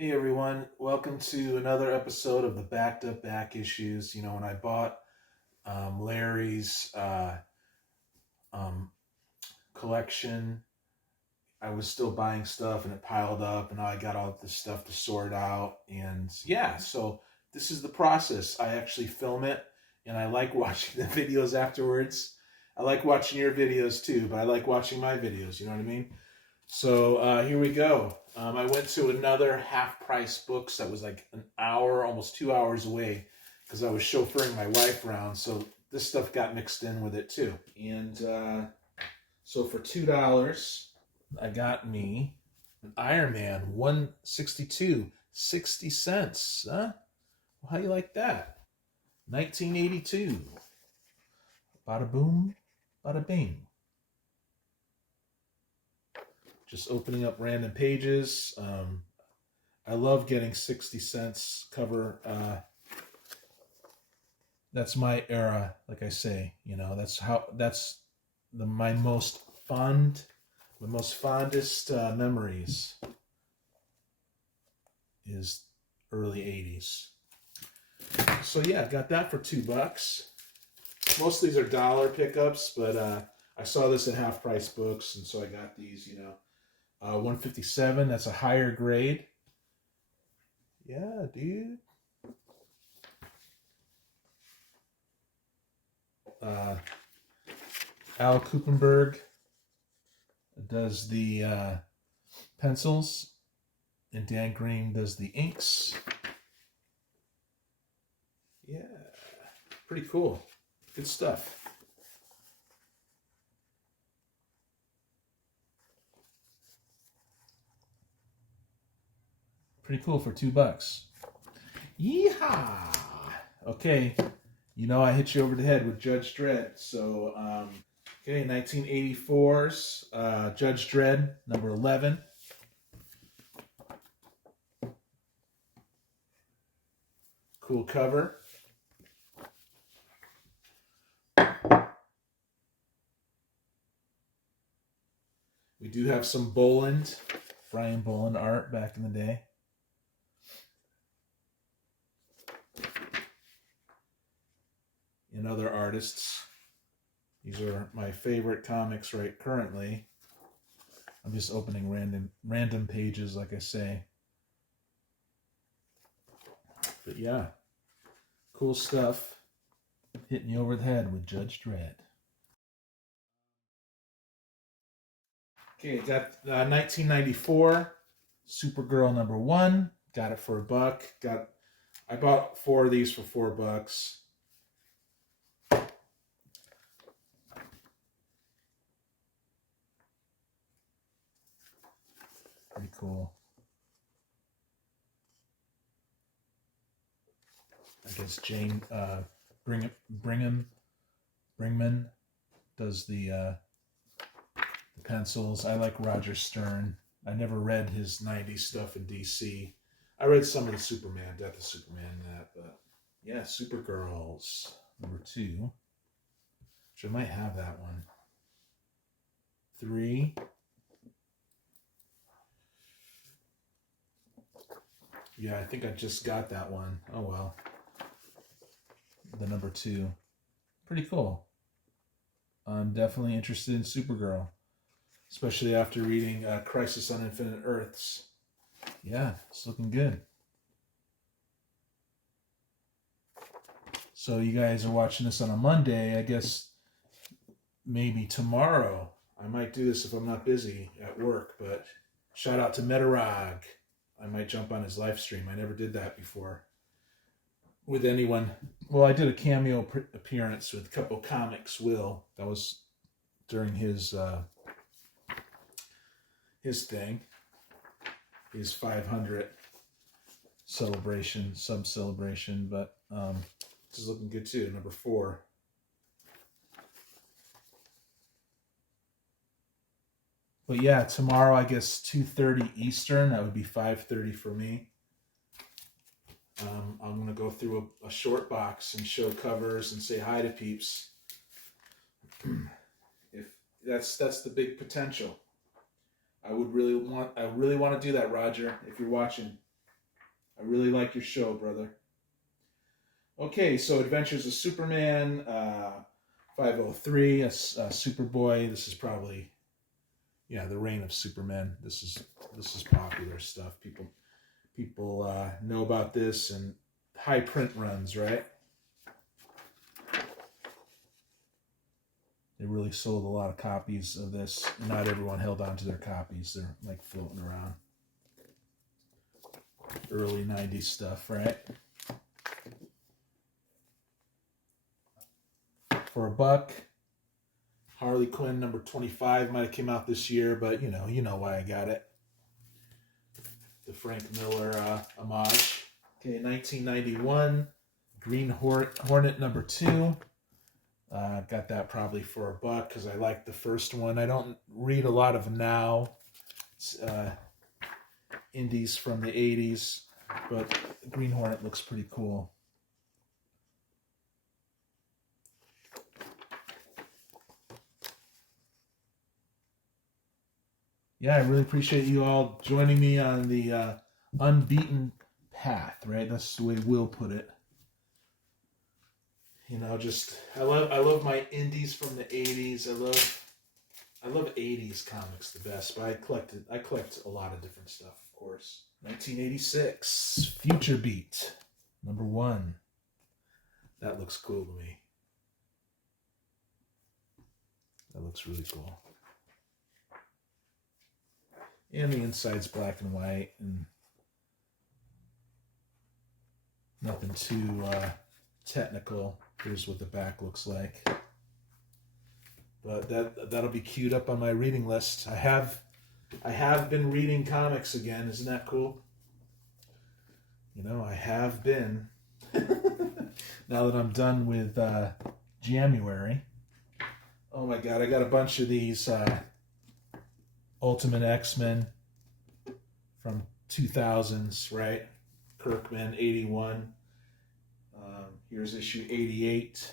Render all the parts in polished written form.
Hey everyone, welcome to another episode of the Backed Up Back Issues. You know, when I bought Larry's um, collection, I was still buying stuff and it piled up, and now I got all this stuff to sort out. And yeah, so this is the process. I actually film it and I like watching the videos afterwards. I like watching your videos too, but I like watching my videos, you know what I mean? So here we go. I went to another half-price books that was like an hour, almost 2 hours away, because I was chauffeuring my wife around. So this stuff got mixed in with it too. And so for $2, I got me an Iron Man 162, 60 cents. Huh? Well, how you like that? 1982. Bada boom, bada bing. Just opening up random pages. I love getting 60 cents cover. That's my era, like I say. You know, that's my most fondest memories is early 80s. So yeah, got that for $2. Most of these are dollar pickups, but I saw this at half price books, and so I got these. 157. That's a higher grade. Yeah, dude. Al Kupenberg does the pencils, and Dan Green does the inks. Yeah, pretty cool. Good stuff. Pretty cool for $2. Yeehaw! Okay, you know I hit you over the head with Judge Dredd. So, 1984's Judge Dredd, number 11. Cool cover. We do have some Brian Boland art back in the day. And other artists. These are my favorite comics right currently. I'm just opening random pages, like I say. But yeah, cool stuff. Hitting you over the head with Judge Dredd. Okay, got 1994 Supergirl number 1. Got it for $1. I bought 4 of these for $4. Pretty cool. I guess Jane Bringman does the pencils. I like Roger Stern. I never read his 90s stuff in DC. I read some of the Superman, Death of Superman, but yeah, Supergirls number 2. Which I might have that one. 3. Yeah, I think I just got that one. Oh well. The number 2. Pretty cool. I'm definitely interested in Supergirl, especially after reading Crisis on Infinite Earths. Yeah, it's looking good. So you guys are watching this on a Monday. I guess maybe tomorrow. I might do this if I'm not busy at work, but shout out to Metarog. I might jump on his live stream. I never did that before with anyone. Well, I did a cameo appearance with Couple Comics Will. That was during his thing, his 500 celebration, sub-celebration, but this is looking good too, number 4. But yeah, tomorrow I guess 2:30 Eastern. That would be 5:30 for me. I'm gonna go through a short box and show covers and say hi to peeps. If that's the big potential. I really want to do that, Roger. If you're watching, I really like your show, brother. Okay, so Adventures of Superman, 503, Superboy. This is probably, yeah, the Reign of Superman. This is popular stuff. People know about this, and high print runs, right? They really sold a lot of copies of this. Not everyone held on to their copies. They're like floating around. Early 90s stuff, right? For $1, Harley Quinn number 25 might have came out this year, but you know why I got it. The Frank Miller homage. Okay, 1991, Green Hornet number 2. Got that probably for $1 because I like the first one. I don't read a lot of now indies from the 80s, but Green Hornet looks pretty cool. Yeah, I really appreciate you all joining me on the unbeaten path, right? That's the way Will put it. Just I love my indies from the 80s. I love 80s comics the best, but I collect a lot of different stuff, of course. 1986, Future Beat, number 1. That looks cool to me. That looks really cool. And the inside's black and white, and nothing too technical. Here's what the back looks like. But that'll be queued up on my reading list. I have been reading comics again. Isn't that cool? I have been. Now that I'm done with January. Oh my God, I got a bunch of these Ultimate X-Men from 2000s, right? Kirkman, 81. Here's issue 88.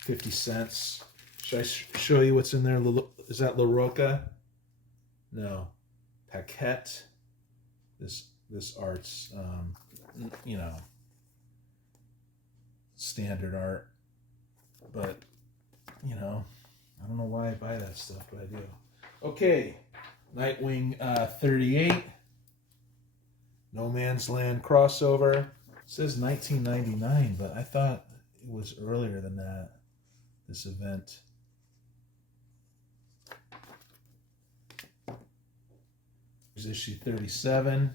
50 cents. Should I show you what's in there? Is that La Roca? No. Paquette. This art's, standard art. But, I don't know why I buy that stuff, but I do. Okay. Nightwing 38. No Man's Land crossover. It says 1999, but I thought it was earlier than that, this event. Here's issue 37.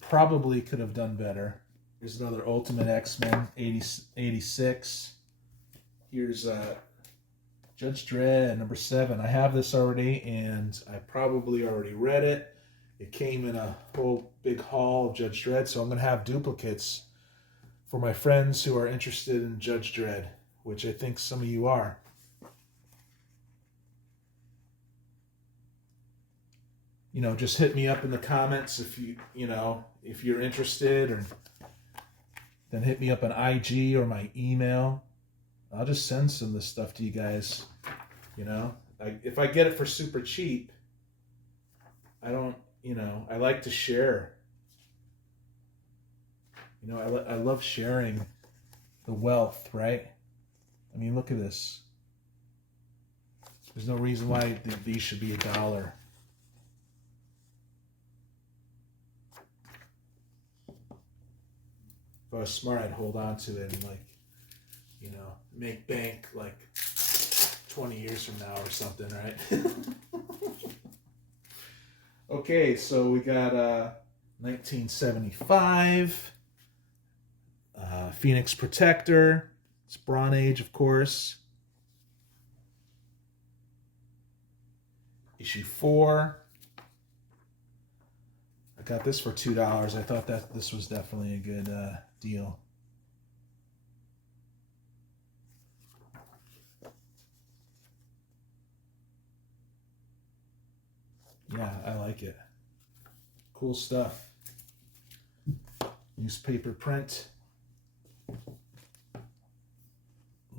Probably could have done better. Here's another Ultimate X-Men, 86. Here's Judge Dredd, number 7. I have this already, and I probably already read it. It came in a whole big haul of Judge Dredd, so I'm going to have duplicates for my friends who are interested in Judge Dredd, which I think some of you are. Just hit me up in the comments if if you're interested, or then hit me up on IG or my email. I'll just send some of this stuff to you guys. If I get it for super cheap, I don't, I like to share. I love sharing the wealth, right? I mean, look at this. There's no reason why these should be $1. If I was smart, I'd hold on to it and make bank like 20 years from now or something, right? Okay, so we got 1975, Phoenix Protector. It's Bronze Age, of course. Issue 4. I got this for $2. I thought that this was definitely a good deal. Yeah, I like it. Cool stuff. Newspaper print.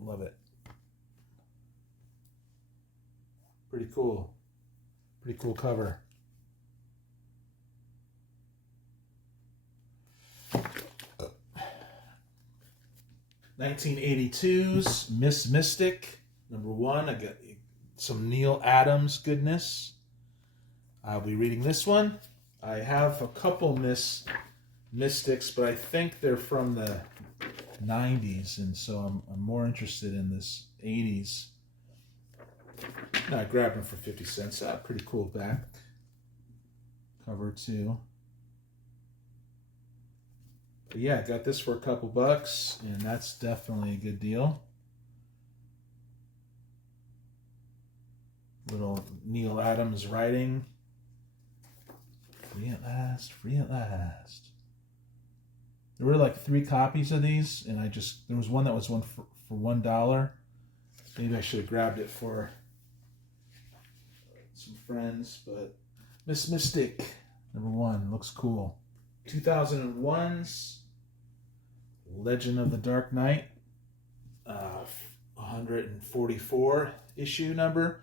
Love it. Pretty cool. Pretty cool cover. Uh, 1982's Miss Mystic, #1. I got some Neil Adams goodness. I'll be reading this one. I have a couple Miss Mystics, but I think they're from the 90s, and so I'm more interested in this 80s. I grabbed them for 50 cents. Pretty cool back cover too. But yeah, I got this for a couple bucks, and that's definitely a good deal. Little Neil Adams writing. Free at last, free at last. There were like 3 copies of these, and there was one that was one for $1. Maybe I should have grabbed it for some friends, but Miss Mystic, #1, looks cool. 2001's Legend of the Dark Knight, 144 issue number,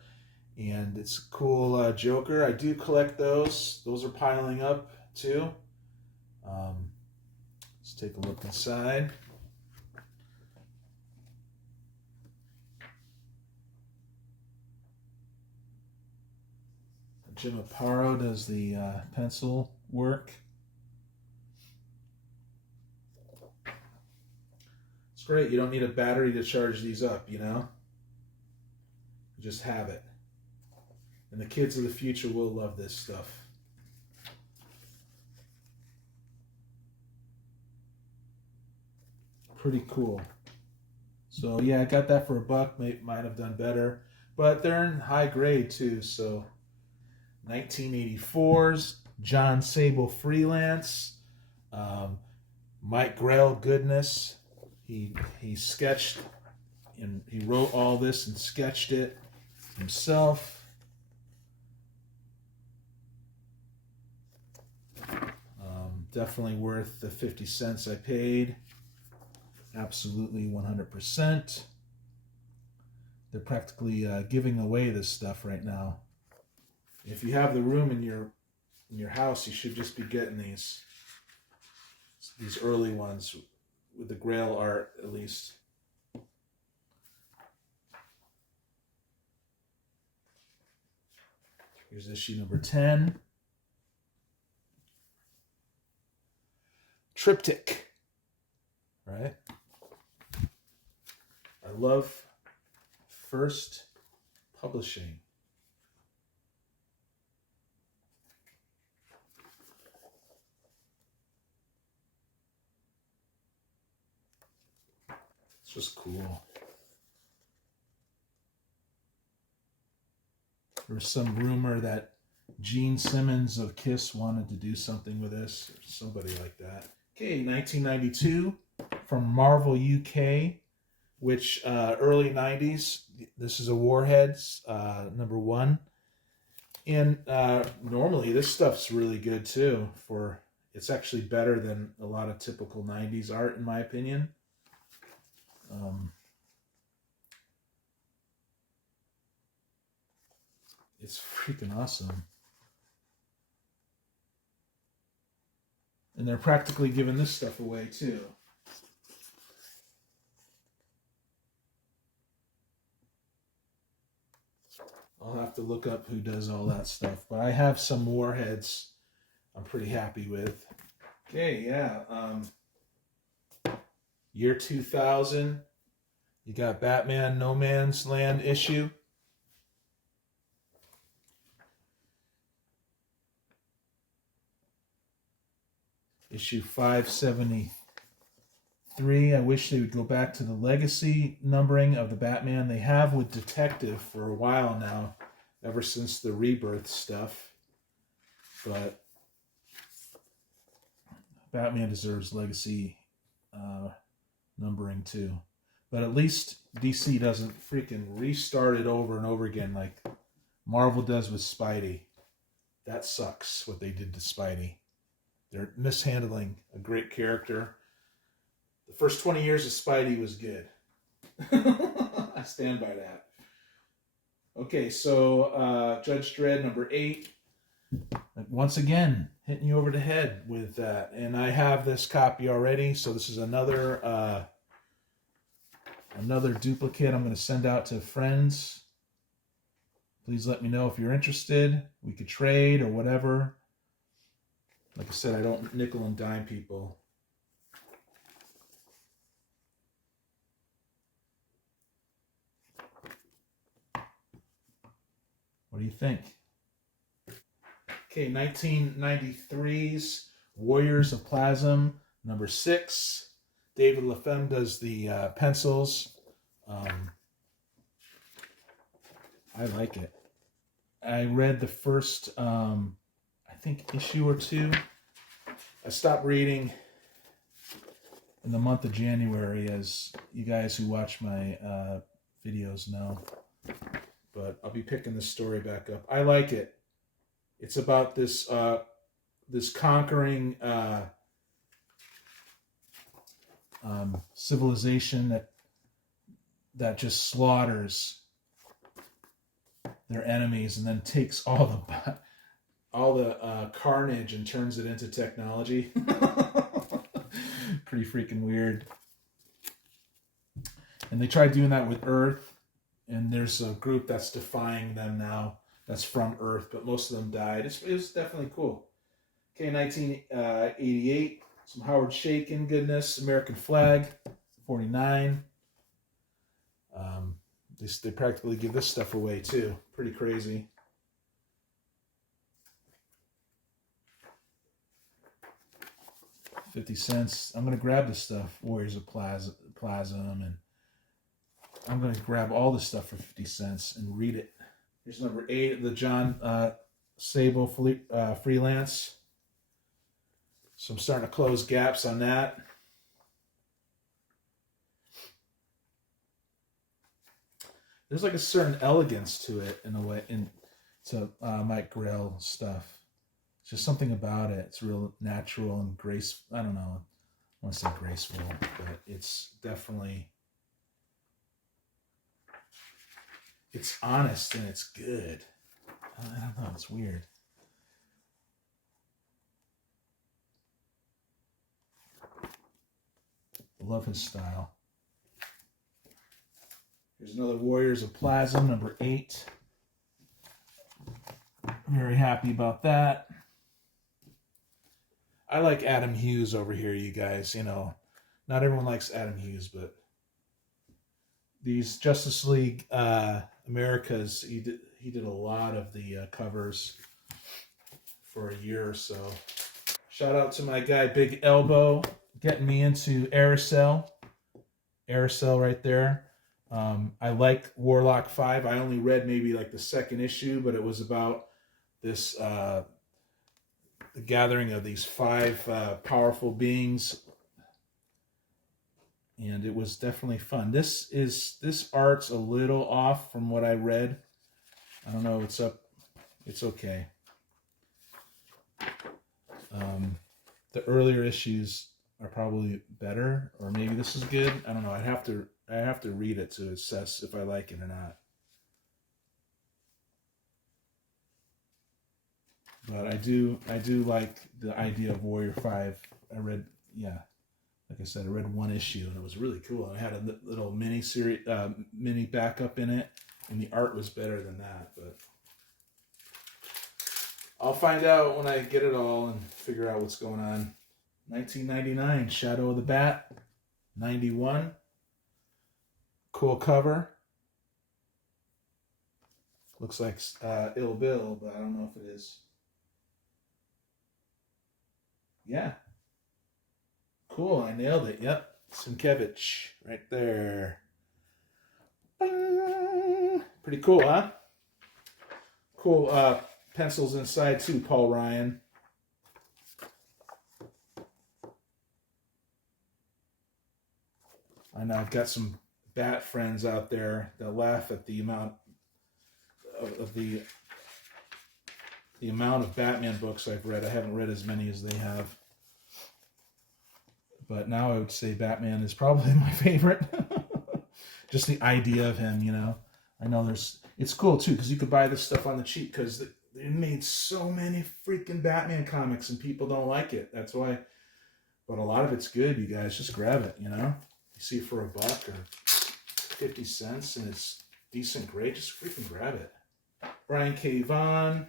and it's a cool Joker. I do collect those. Those are piling up too. Let's take a look inside. Jim Aparo does the pencil work. It's great. You don't need a battery to charge these up, you know? You just have it. And the kids of the future will love this stuff. Pretty cool. So yeah, I got that for $1. Might have done better. But they're in high grade too, so 1984's John Sable Freelance, Mike Grell goodness. He sketched and he wrote all this and sketched it himself. Definitely worth the 50 cents I paid. Absolutely 100%. They're practically giving away this stuff right now. If you have the room in your house, you should just be getting these early ones with the Grail art, at least. Here's issue number 10. Triptych, right? I love First Publishing. It's just cool. There was some rumor that Gene Simmons of Kiss wanted to do something with this, or somebody like that. Okay, 1992 from Marvel UK, which early 90s. This is a Warheads, #1. And normally this stuff's really good too. It's actually better than a lot of typical 90s art, in my opinion. It's freaking awesome. And they're practically giving this stuff away too. I'll have to look up who does all that stuff. But I have some Warheads I'm pretty happy with. Okay, yeah. Year 2000. You got Batman No Man's Land issue. Issue 573. I wish they would go back to the legacy numbering of the Batman they have with Detective for a while now, ever since the Rebirth stuff. But Batman deserves legacy numbering too. But at least DC doesn't freaking restart it over and over again like Marvel does with Spidey. That sucks, what they did to Spidey. They're mishandling a great character. The first 20 years of Spidey was good. I stand by that. Okay, so Judge Dredd number 8. Once again, hitting you over the head with that. And I have this copy already, so this is another duplicate I'm going to send out to friends. Please let me know if you're interested. We could trade or whatever. Like I said, I don't nickel and dime people. What do you think? Okay, 1993's Warriors of Plasm, number 6. David LaFemme does the pencils. I like it. I read the first, I think, issue or 2. I stopped reading in the month of January, as you guys who watch my videos know. But I'll be picking this story back up. I like it. It's about this this conquering civilization that just slaughters their enemies and then takes all the carnage and turns it into technology. Pretty freaking weird. And they tried doing that with Earth, and there's a group that's defying them now. That's from Earth, but most of them died. It was definitely cool. Okay, 1988, some Howard Chaykin goodness. American Flag, 49. They practically give this stuff away too. Pretty crazy. $0.50. I'm gonna grab this stuff. Warriors of Plasm, and I'm gonna grab all this stuff for 50 cents and read it. Here's number 8, the John Sable freelance. So I'm starting to close gaps on that. There's like a certain elegance to it in a way, to Mike Grell stuff. It's just something about it. It's real natural and graceful. I don't know. I want to say graceful, but it's definitely, it's honest and it's good. I don't know. It's weird. I love his style. Here's another Warriors of Plasm, number 8. Very happy about that. I like Adam Hughes over here, you guys. You know, not everyone likes Adam Hughes, but these Justice League Americas, he did a lot of the covers for a year or so. Shout out to my guy Big Elbow, getting me into Aerosol. Aerosol right there. I like Warlock 5. I only read maybe like the second issue, but it was about this the gathering of these 5 powerful beings, and it was definitely fun. This art's a little off from what I read. I don't know. It's okay. The earlier issues are probably better, or maybe this is good. I don't know. I have to read it to assess if I like it or not. But I do like the idea of Warrior 5. I read, like I said, I read 1 issue and it was really cool. I had a little mini series, mini backup in it, and the art was better than that. But I'll find out when I get it all and figure out what's going on. 1999, Shadow of the Bat. 91. Cool cover. Looks like Ill Bill, but I don't know if it is. Yeah. Cool, I nailed it. Yep. Sienkiewicz right there. Bing. Pretty cool, huh? Cool pencils inside too, Paul Ryan. I know I've got some bat friends out there that laugh at the amount of the the amount of Batman books I've read. I haven't read as many as they have. But now I would say Batman is probably my favorite. Just the idea of him, you know. I know it's cool too, because you could buy this stuff on the cheap, because they made so many freaking Batman comics and people don't like it. That's why. But a lot of it's good, you guys. Just grab it, you know. You see it for $1 or 50 cents and it's decent grade, just freaking grab it. Brian K. Vaughan,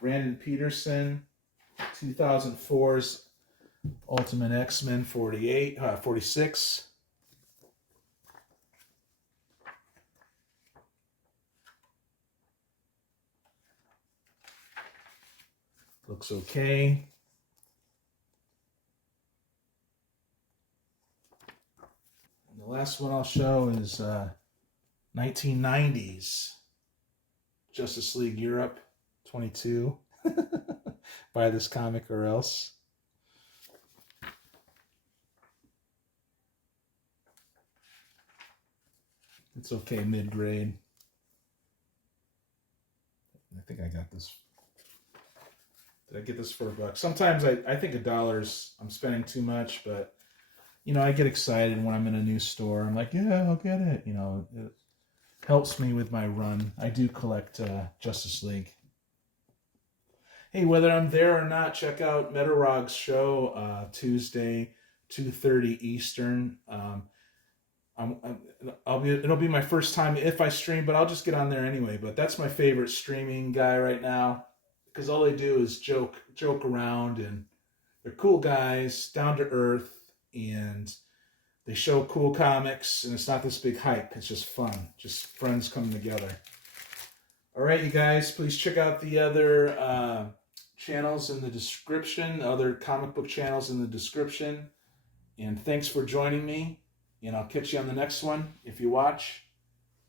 Brandon Peterson, 2004's Ultimate X-Men 46. Looks okay. And the last one I'll show is 1990s Justice League Europe 22. Buy this comic or else. It's okay, mid-grade. I think I got this. Did I get this for $1? Sometimes I think $1 I'm spending too much, but you know, I get excited when I'm in a new store. I'm like, yeah, I'll get it. You know, it helps me with my run. I do collect Justice League. Hey, whether I'm there or not, check out Metarog's show Tuesday, 2:30 Eastern. It'll be my first time if I stream, but I'll just get on there anyway. But that's my favorite streaming guy right now, because all they do is joke around, and they're cool guys, down to earth, and they show cool comics, and it's not this big hype. It's just fun, just friends coming together. All right, you guys, please check out the other channels in the description, other comic book channels in the description. And thanks for joining me. And I'll catch you on the next one if you watch,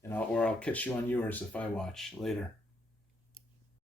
or I'll catch you on yours if I watch later.